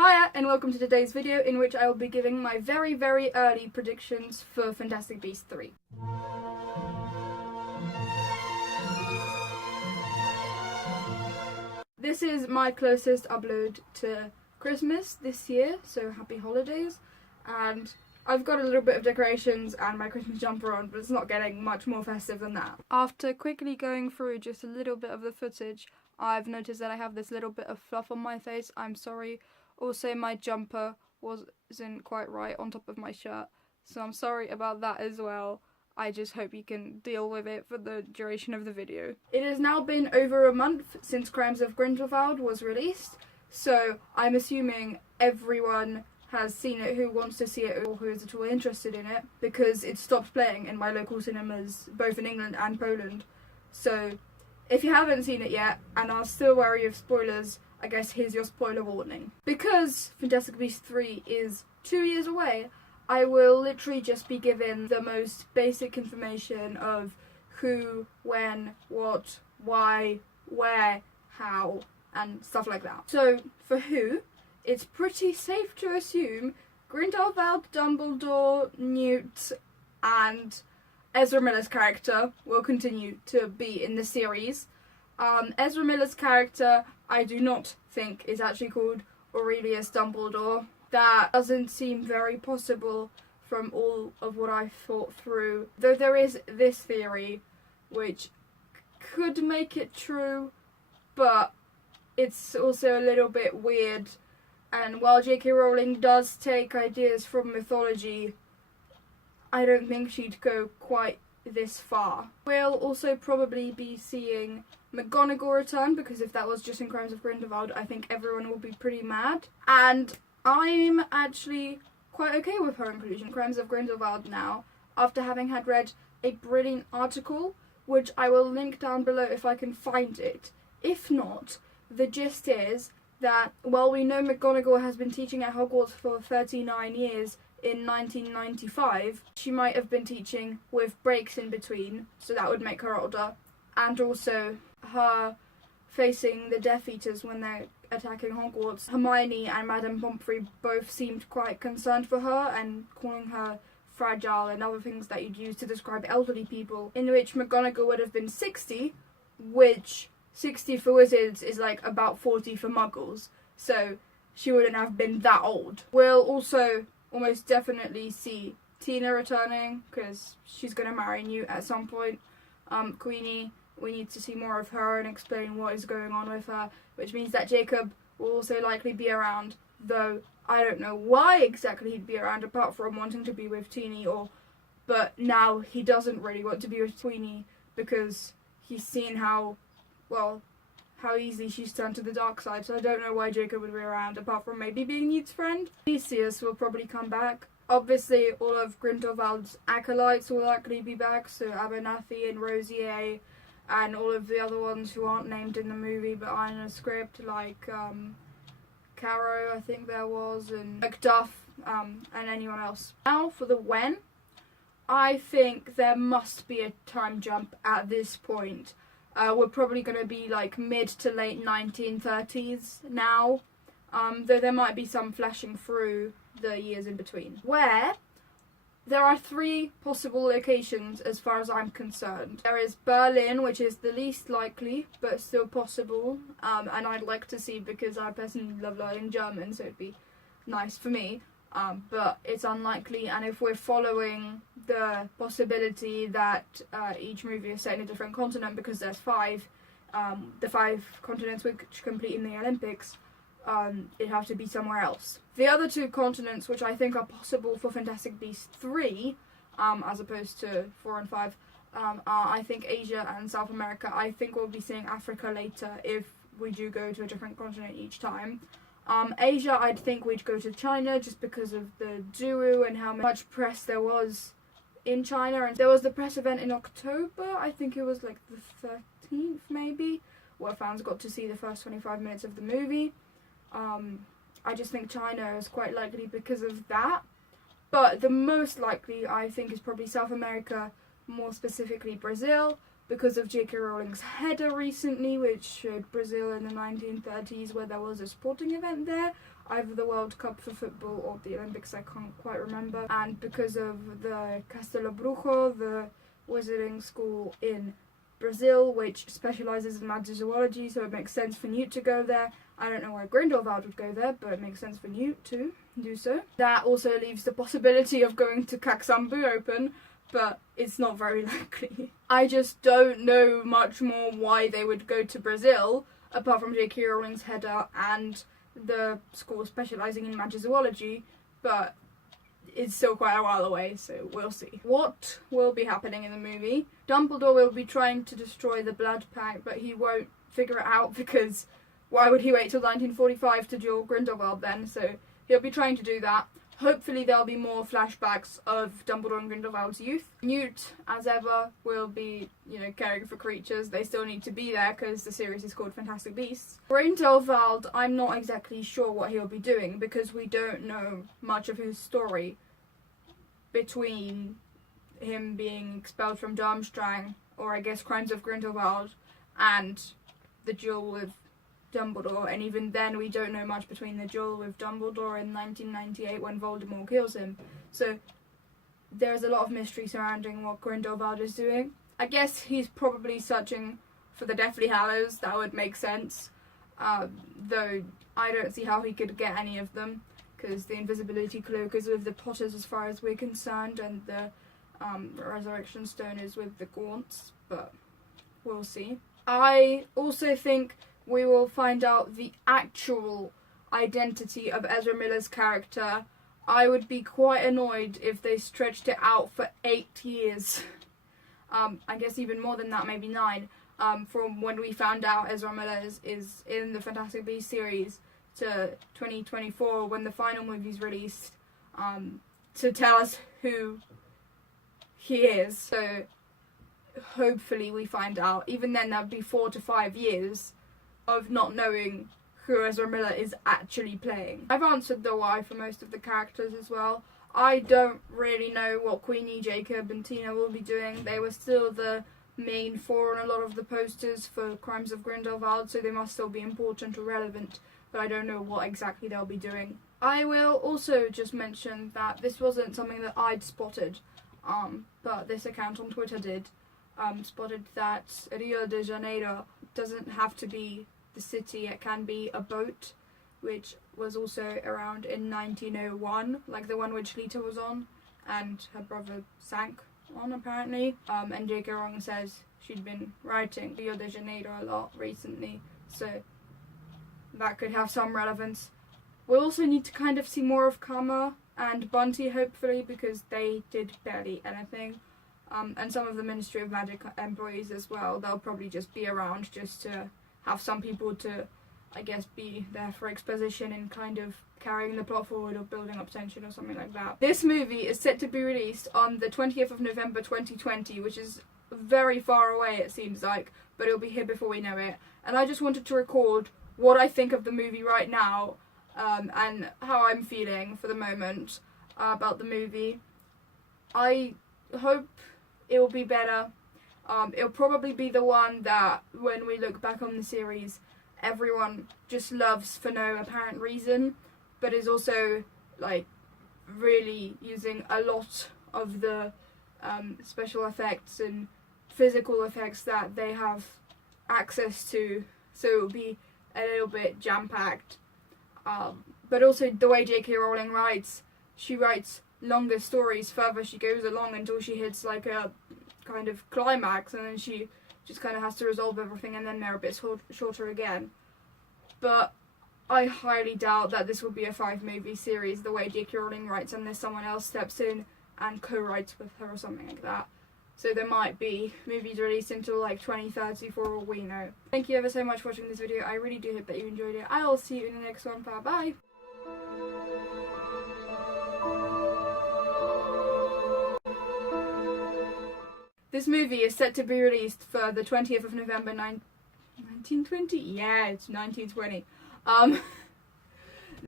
Hiya and welcome to today's video in which I will be giving my very early predictions for Fantastic Beasts 3. This is my closest upload to Christmas this year, so happy holidays. And I've got a little bit of decorations and my Christmas jumper on, but it's not getting much more festive than that. After quickly going through just a little bit of the footage, I've noticed that I have this little bit of fluff on my face. I'm sorry. Also, my jumper wasn't quite right on top of my shirt, so I'm sorry about that as well. I just hope you can deal with it for the duration of the video. It has now been over a month since Crimes of Grindelwald was released, so I'm assuming everyone has seen it who wants to see it or who is at all interested in it, because it stopped playing in my local cinemas both in England and Poland. So if you haven't seen it yet and are still wary of spoilers, I guess here's your spoiler warning. Because Fantastic Beasts 3 is 2 years away, I will literally just be given the most basic information of who, when, what, why, where, how, and stuff like that. So, for who, it's pretty safe to assume Grindelwald, Dumbledore, Newt, and Ezra Miller's character will continue to be in the series. Ezra Miller's character, I do not think is actually called Aurelius Dumbledore. That doesn't seem very possible from all of what I've thought through. Though there is this theory, which could make it true, but it's also a little bit weird. And while J.K. Rowling does take ideas from mythology, I don't think she'd go quite this far. We'll also probably be seeing McGonagall return, because if that was just in Crimes of Grindelwald, I think everyone will be pretty mad. And I'm actually quite okay with her inclusion in Crimes of Grindelwald now, after having had read a brilliant article, which I will link down below if I can find it. If not, the gist is that while we know McGonagall has been teaching at Hogwarts for 39 years, in 1995, she might have been teaching with breaks in between, so that would make her older. And also, her facing the Death Eaters when they're attacking Hogwarts. Hermione and Madame Pomfrey both seemed quite concerned for her and calling her fragile and other things that you'd use to describe elderly people, in which McGonagall would have been 60, which 60 for wizards is like about 40 for muggles, so she wouldn't have been that old. We'll also almost definitely see Tina returning, because she's going to marry Newt at some point. Queenie, we need to see more of her and explain what is going on with her, which means that Jacob will also likely be around, though I don't know why exactly he'd be around apart from wanting to be with Teenie, but now he doesn't really want to be with Queenie because he's seen how easily she's turned to the dark side, so I don't know why Jacob would be around, apart from maybe being Newt's friend. Theseus will probably come back. Obviously, all of Grindelwald's acolytes will likely be back, so Abernathy and Rosier, and all of the other ones who aren't named in the movie but are in a script, like Caro, I think there was, and Macduff, and anyone else. Now, for the when, I think there must be a time jump at this point. We're probably going to be like mid to late 1930s now, though there might be some flashing through the years in between. Where there are 3 possible locations as far as I'm concerned. There is Berlin, which is the least likely, but still possible, and I'd like to see because I personally love learning German, so it'd be nice for me. But it's unlikely, and if we're following the possibility that each movie is set in a different continent, because there's 5, the 5 continents which compete in the Olympics, it'd have to be somewhere else. The other 2 continents which I think are possible for Fantastic Beasts 3, as opposed to 4 and 5, are I think Asia and South America. I think we'll be seeing Africa later if we do go to a different continent each time. Asia, I'd think we'd go to China just because of the duo and how much press there was in China. And there was the press event in October, I think it was like the 13th maybe, where fans got to see the first 25 minutes of the movie. I just think China is quite likely because of that. But the most likely, I think, is probably South America, more specifically Brazil, because of J.K. Rowling's Header recently, which showed Brazil in the 1930s where there was a sporting event there. either the World Cup for football or the Olympics, I can't quite remember. And because of the Castelo Brujo, the wizarding school in Brazil, which specialises in magizoology, so it makes sense for Newt to go there. I don't know why Grindelwald would go there, but it makes sense for Newt to do so. That also leaves the possibility of going to Kaxambu open, but it's not very likely. I just don't know much more why they would go to Brazil, apart from J.K. Rowling's header and the school specialising in magizoology, but it's still quite a while away, so we'll see. What will be happening in the movie? Dumbledore will be trying to destroy the Blood Pact, but he won't figure it out because why would he wait till 1945 to duel Grindelwald then? So he'll be trying to do that. Hopefully there'll be more flashbacks of Dumbledore and Grindelwald's youth. Newt, as ever, will be, caring for creatures. They still need to be there because the series is called Fantastic Beasts. Grindelwald, I'm not exactly sure what he'll be doing because we don't know much of his story between him being expelled from Durmstrang, or I guess Crimes of Grindelwald, and the duel with Dumbledore, and even then we don't know much between the duel with Dumbledore in 1998 when Voldemort kills him. So there's a lot of mystery surrounding what Grindelwald is doing. I guess he's probably searching for the Deathly Hallows. That would make sense, though I don't see how he could get any of them because the invisibility cloak is with the Potters as far as we're concerned, and the Resurrection Stone is with the Gaunts, but we'll see. I also think we will find out the actual identity of Ezra Miller's character. I would be quite annoyed if they stretched it out for 8 years. I guess even more than that, maybe 9. From when we found out Ezra Miller is in the Fantastic Beasts series to 2024 when the final movie's released, to tell us who he is. So hopefully we find out. Even then, that'd be 4 to 5 years of not knowing who Ezra Miller is actually playing. I've answered the why for most of the characters as well. I don't really know what Queenie, Jacob and Tina will be doing. They were still the main 4 on a lot of the posters for Crimes of Grindelwald, so they must still be important or relevant, but I don't know what exactly they'll be doing. I will also just mention that this wasn't something that I'd spotted, but this account on Twitter did. Spotted that Rio de Janeiro doesn't have to be the city, it can be a boat, which was also around in 1901, like the one which Lita was on and her brother sank on apparently. And J.K. Rowling says she'd been writing Rio de Janeiro a lot recently, so that could have some relevance. We'll also need to kind of see more of Karma and Bunty, hopefully, because they did barely anything. And some of the Ministry of Magic employees as well. They'll probably just be around just to have some people to, I guess, be there for exposition and kind of carrying the plot forward or building up tension or something like that. This movie is set to be released on the 20th of November 2020, which is very far away it seems like, but it'll be here before we know it. And I just wanted to record what I think of the movie right now, and how I'm feeling for the moment about the movie. I hope it will be better. It'll probably be the one that, when we look back on the series, everyone just loves for no apparent reason, but is also, like, really using a lot of the special effects and physical effects that they have access to, so it'll be a little bit jam-packed. But also the way J.K. Rowling writes, she writes longer stories further she goes along until she hits like a kind of climax, and then she just kind of has to resolve everything, and then they're a bit shorter again. But I highly doubt that this will be a 5-movie series the way J.K. Rowling writes, unless someone else steps in and co-writes with her or something like that. So there might be movies released until like 2030 for all we know. Thank you ever so much for watching this video. I really do hope that you enjoyed it. I'll see you in the next one. Bye. This movie is set to be released for the 20th of November 1920? Yeah, it's 1920.